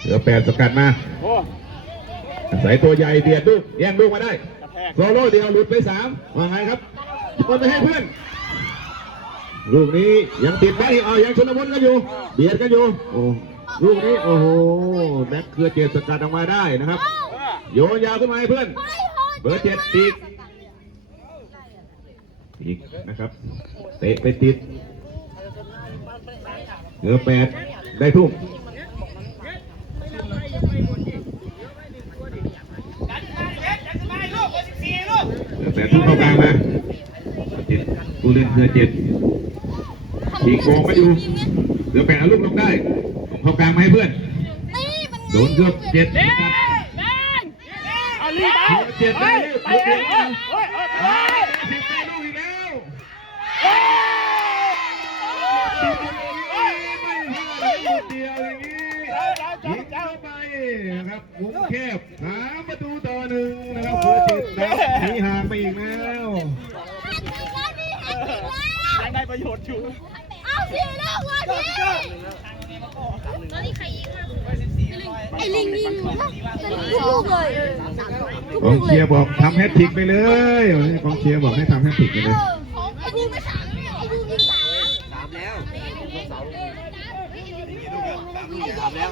เหลือแปดสกัดมาโอ้ใส่ตัวใหญ่เบียดลูกแย่งลูกมาได้กระแทกโซโล่เดียวหลุดไปสามว่าไงครับโยนไปให้เพื่อนลูกนี้ยังติดไว้เอายังชนมุนกันอยู่ เบียดกันอยู่โอ้ลูกนี้โอ้โหแบ็คเครือเจ็ดสกัดออกมาได้นะครับ โยนยาวขึ้นมาให้เพื่อน เบอร์เจ็ดติดอีกนะครับเตะไปติดเหลือแปดได้ทุ่มเหลือ แปดทุ่มเข้ากลางมาเจ็ดผู้เล่นเหลือเจ็ดอีกโกงไม่อยู่เหลือแปดเอาลูกลงได้ส่งเข้ากลางมาให้เพื่อนโดนเกือบเจ็ดนะครับเอาลีบเจ็ดไปได้ไปลูกเอเจ็ด ง ได้ เฮ้ยเฮ้ย สิบได้ลูกอีกแล้ว เฮ้ย ลูกเดียวอย่างนี้ยิงเข้าไปนะครับมุมแคบสามประตูต่อหนึ่งนะครับเพื่อจิตนะหนีห่างไปอีกแล้ว ยังได้ประโยชน์อยู่ เอาสิเลิกวันนี้ตอนนี้ใครยิงไอ้ลิงยิงทุกลูกเลยทุกกอลูงกเลเชียยร์บอกทำแฮตทริกไปเลยกองเชียร์บอกให้ทำแฮตทริกไปเลยไอ้บูมไปสามไอ้บูมยิงสามสามแล้วสามแล้ว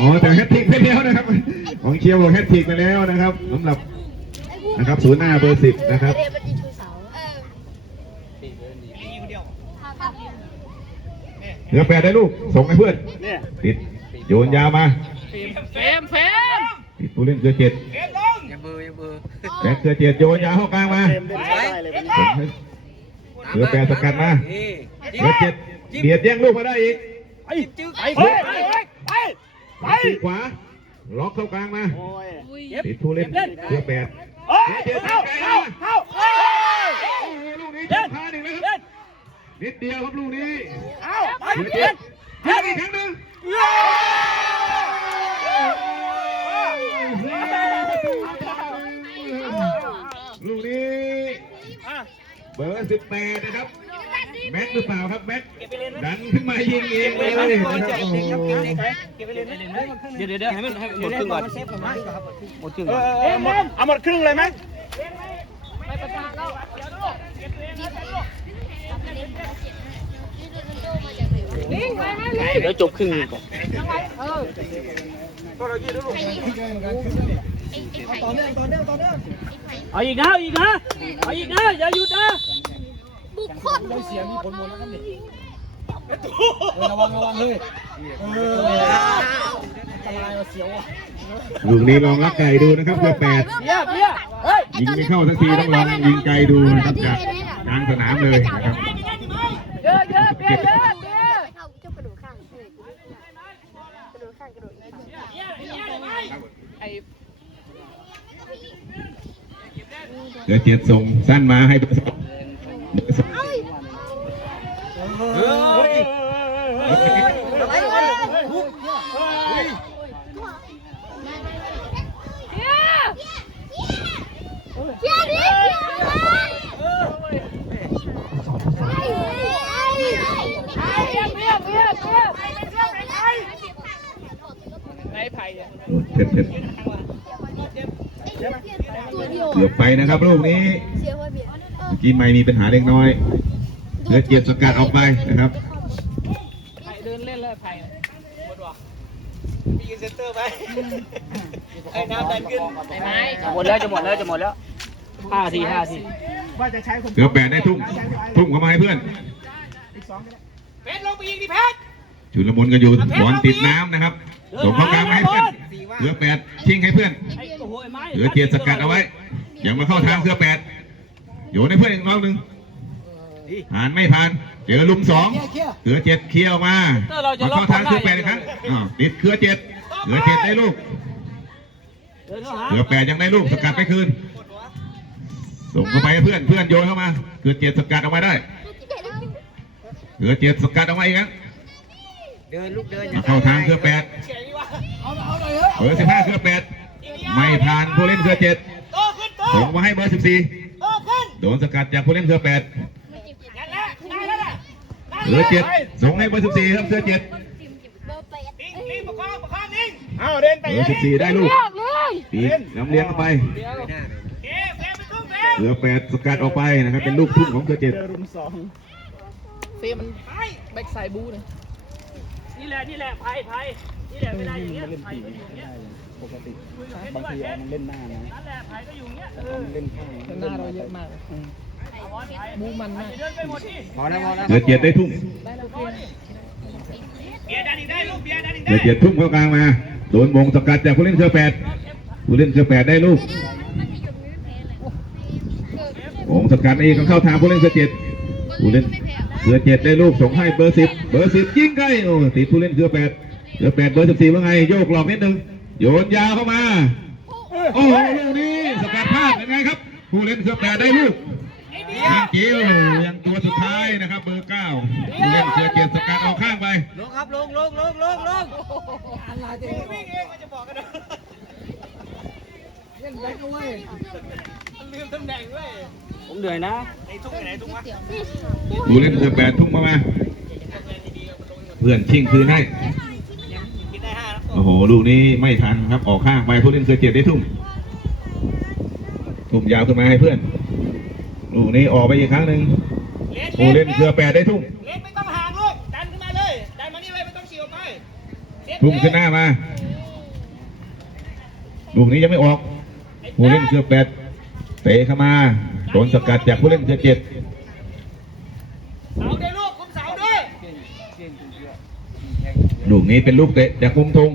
อ๋อแต่แฮตทริกไปแล้วนะครับกองเชียร์บอกแฮตทริกไปแล้วนะครับสำหรับ นะครับศูนย์หน้าเบอร์สิบนะครับเรียนมันยิงชูเสาเออเหลือแปดได้ลูก ส่งให้เพื่อนเนี่ยติด โยนยาวมาเฟมเฟมติดผู้เล่นเกลือเจ็ดอย่าเบอร์อย่าเบอร์แบ็คเกลือเจ็ดโยนยาวเข้ากลางมาเฟมเล่นไม่ได้เลยวันนี้ส่งให้เหลือแปดสกัดมานี่เหลือเจ็ดเบียดแย่งลูกมาได้อีกไปไปไปไปไปตีขวาล็อกเข้ากลางมาโอ้ยติดผู้เล่นเหลือแปด เฮ้ยเข้าเข้าเข้าเฮ้ยโอ้โหลูกนี้จับพลาดอีกแล้วครับนิดเดียวครับลูกนี้เอาไปเด็ดเด็ดอีกครั้งหนึ่งลูกนี้เบอร์สิบแปดนะครับ แม็กหรือเปล่าครับแม็กดันขึ้นมายิงเองเลยนะครับโอ้โหเดี๋ยวเดี๋ยวเดี๋ยวให้มันให้หมดครึ่งก่อนหมดครึ่งเอก่อนอเออหมดเอาหมดครึ่งเลยไหมเดี๋ยวจบครึ่งก่อนเอาอีกนะอีกนะเอาอีกนะอย่าหยุดนะ บุคคลเสียมีผลหมดแล้วครับนี่ลูกนี้ลองรักไก่ดูนะครับเบอร์แปดเบี้ยเบี้ยเฮ้ยยิงไม่เข้าสักทีต้องลองยิงไกลดูนะครับจากกลางสนามเลยนะครับเยอะเยอะเยอะเยเท่าเจ้ากระโดเกระโดดข้างกระโดเดี๋ยวเจ็ดส่งสั้นมาให้เบอร์สองเบอร์สอง เฮ้ย เชียร์ดิเชียร์เลย ไหนไผ่อะ เจ็ดเจ็ดตัวเดียวเกือบไปนะครับลูกนี้เชียร์ว่าเบียร์เออทีมไม่มีปัญหาเล็กน้อยเหลือเจ็ดสกัดออกไปนะครับไผ่เดินเล่นเลยไผ่อะหมดวะมีเซนเตอร์ไหมไอ้น้ำดันขึ้นไอ้ไม้หมดแล้วจะหมดแล้วจะหมดแล้วห้าทีห้าทีว่าจะใช้คนเหลือแปดได้ทุ่มทุ่มเข้ามาให้เพื่อนเพชรลงไปยิงดิเพชร ชุลมุนกันอยู่บอลติดน้ำนะครับส่งเข้ากลางมาให้เพื่อนเหลือแปดชิงให้เพื่อนไอ้โอ้โหไอ้ไม้เหลือเจ็ดสกัดเอาไว้ยังมาเข้าทางเหลือแปดโยนให้เพื่อนอีกรอบหนึ่งผ่านไม่ผ่านเจอลุมสองเหลือเจ็ดเคี่ยวมามาเข้าทางเหลือแปดอีกครั้งอ้าวติดเหลือเจ็ดเหลือเจ็ดได้ลูกเดินเข้าหาเหลือแปดยังได้ลูกสกัดไปคืนส่งเข้าไปให้เพื่อนเพื่อนโยนเข้ามาเหลือเจ็ดสกัดออกมาได้เหลือเจ็ดสกัดออกมาอีกครั้ง เดินลูกเดินมาเข้าทางเครือแปดเบอร์สิบห้าเครือแปดไม่ผ่านผู้เล่นเครือเจ็ดส่งมาให้เบอร์สิบสี่โดนสกัดจากผู้เล่นเครือแปดเหลือเจ็ดส่งให้เบอร์สิบสี่ครับเครือเจ็ดเบอร์แปดเอาเดินไปเบอร์สิบสี่ได้ลูกปีกลำเลียงเข้าไปเดี๋ยวเหลือแปดสกัดออกไปนะครับเป็นลูกทุ่งของเกอร์เจ็ดรุมสองเฟมันแบ็กไซบูนะ นี่แหละนี่แหละไผ่ไผ่นี่แหละไม่ได้อย่างเงี้ยเล่นไผ่ปีก็อยู่อย่างเงี้ยปกติบางทีมันเล่นหน้านะนั่นแหละไผ่ก็อยู่อย่างเงี้ยเออมันเล่นข้างแต่หน้าเราเยอะมากบูมันมากเดินไปหมดที่พอแล้วพอแล้วเกอร์เจ็ดได้ทุ่งได้แล้วเพียงเบียร์ดันอีกได้ลูกเบียร์ดันอีกเกอร์เจ็ดทุ่งเข้ากลางมาโดนวงสกัดจากผู้เล่นเชือแปดผู้เล่นเชือแปดได้ลูกวงสกัดเองเข้าทางผู้เล่นเชือเจ็ดผู้เล่น เชือเจ็ดได้ลูกส่งให้เบอร์สิบเบอร์สิบยิงใกล้โอ้ติดผู้เล่นเชือแปดเชือแปดเบอร์สิบสี่ว่าไงโยกหลอกนิดนึงโยนยาวเข้ามา โอ้โหลูกนี้สกัดพลาดเป็นไงครับ ผู้เล่นเสือแปดได้ลูกยังจิ๋วยังตัวสุดท้ายนะครับ เบอร์เก้าผู้เล่นเสือเกียรติสกัดออกข้างไปลงครับลงลงลงลงลงวิ่งเองมันจะบอกกันนะเล่นแบ็กเอาไว้ ลืมตำแหน่งด้วยผมเหนื่อยนะไอ้ทุ่งไหนทุ่งวะผู้เล่นเสือแปดทุ่งมามเพื่อนชิงคืนให้ กินได้ห้าโอ้โห ลูกนี้ไม่ทันครับ ออกข้างไปผู้เล่นเสือเกียรติได้ทุ่มทุ่มยาวขึ้นมาให้เพื่อน ลูกนี้ออกไปอีกครั้งหนึ่งผู้เล่นเสือแปดได้ทุ่มเล่นไม่ต้องห่างลูก ดันขึ้นมาเลย ดันมานี่เลยไม่ต้องเฉียวไปทุ่มขึ้นหน้ามา ลูกนี้ยังไม่ออกผู้เล่นเสือแปด เตะเข้ามาโดนสกัดจากผู้เล่นเสือเจ็ดเสาด้วยลูกคุมเสาด้วยลูกนี้เป็นลูกเตะจากมุมธง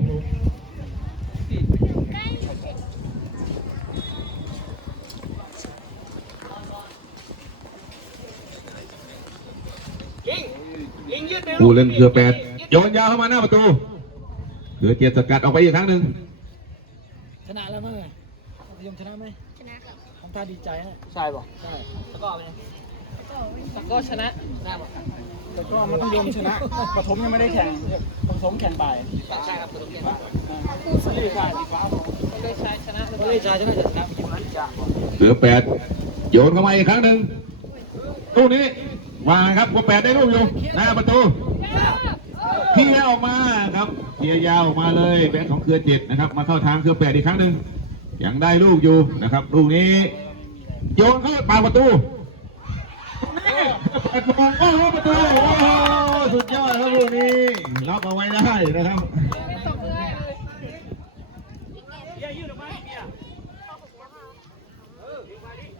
ลิงลิงยืดไปผู้เล่นเสือแปดโยนยาวเข้ามาหน้าประตูเสือเจ็ดสกัดออกไปอีกครั้งหนึ่งชนะแล้วมั้งยมชนะไหมชนะครับทำท่าดีใจฮะใช่ป่ะใช่แล้วก็ไปก็ชนะได้ปะแต่ก็มัธยมชนะปฐมยังไม่ได้แข่งปฐมแข่งบ่ายใช่ครับตัวเกียร์รีบได้ดีกว่าก็เลยชายชนะแล้วก็รีบชายชนะจะชนะกินนั้นจ้าเสือแปดโยนเข้ามาอีกครั้งหนึ่งลูกนี้วางครับก็แปดได้ลูกอยู่หน้าประตูเคลียร์ออกมาครับเคลียร์ยาวออกมาเลยแบงค์ของเครือเจ็ดนะครับ มาเข้าทางเครือแปดอีกครั้งหนึ่ง ยังได้ลูกอยู่นะครับ ลูกนี้ โยนเข้าปากประตูนี่เปิดบอลโอ้โหประตูโอ้โหสุดยอดครับลูกนี้ล็อกเอาไว้ได้นะครับ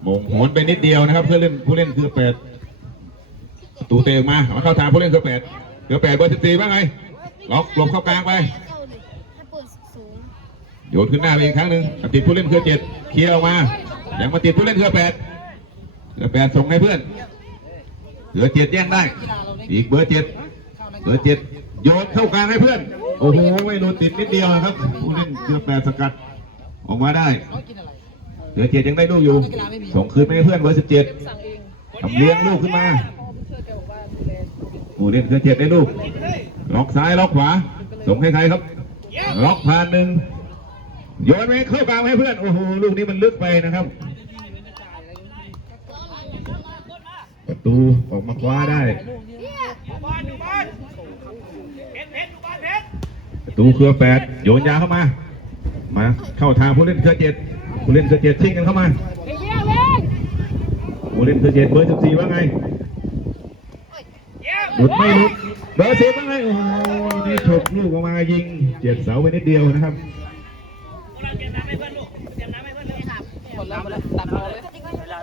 มงโหนไปนิดเดียวนะครับ เพื่อเล่นผู้เล่นคือแปดประตูเตะมามาเข้าทางผู้เล่นคือแปดคือแปดเบอร์สิบสี่ว่าไงล็อกหลบเข้ากลางไป เข้าเลยถ้าเปิดสูง โยนขึ้นหน้าไปอีกครั้งหนึ่งติดผู้เล่นเครือเจ็ดเคลียร์ออกมายังมาติดผู้เล่นเครือแปดเคือแปดส่งให้เพื่อนเหลือเจ็ดแย่งได้ อีกเบอร์เจ็ดเบอร์เจ็ดโยนเข้ากลางให้เพื่อน โอ้โหไม่โดนติดนิดเดียวครับ ผู้เล่นเครือแปดสกัดออกมาได้น้อยกินอะไรเหลือเจ็ดยังได้ลูกอยู่ ส่งคืนไปให้เพื่อนเบอร์สิบเจ็ดทำเลี้ยงลูกขึ้นมาผู้เล่นเครือเจ็ดได้ลูกล็อกซ้ายล็อกขวา ส่งให้ใครครับ ล็อกผ่านหนึ่ง โยนไปเข้ากลางให้เพื่อน โอ้โห ลูกนี้มันลึกไปนะครับ ประตูออกมาคว้าได้ประตูเครือแปดโยนยาเข้ามา มาเข้าทางผู้เล่นเครือเจ็ดผู้เล่นเครือเจ็ดชิงกันเข้ามาผู้เล่นเครือเจ็ดเบอร์สิบสี่ว่าไงหลุดไม่หลุดเบอร์สิบว่าไงโอ้โหนี่ฉกลูกออกมายิงเจ็ดเสาไปนิดเดียวนะครับ Hola, ¿qué tal?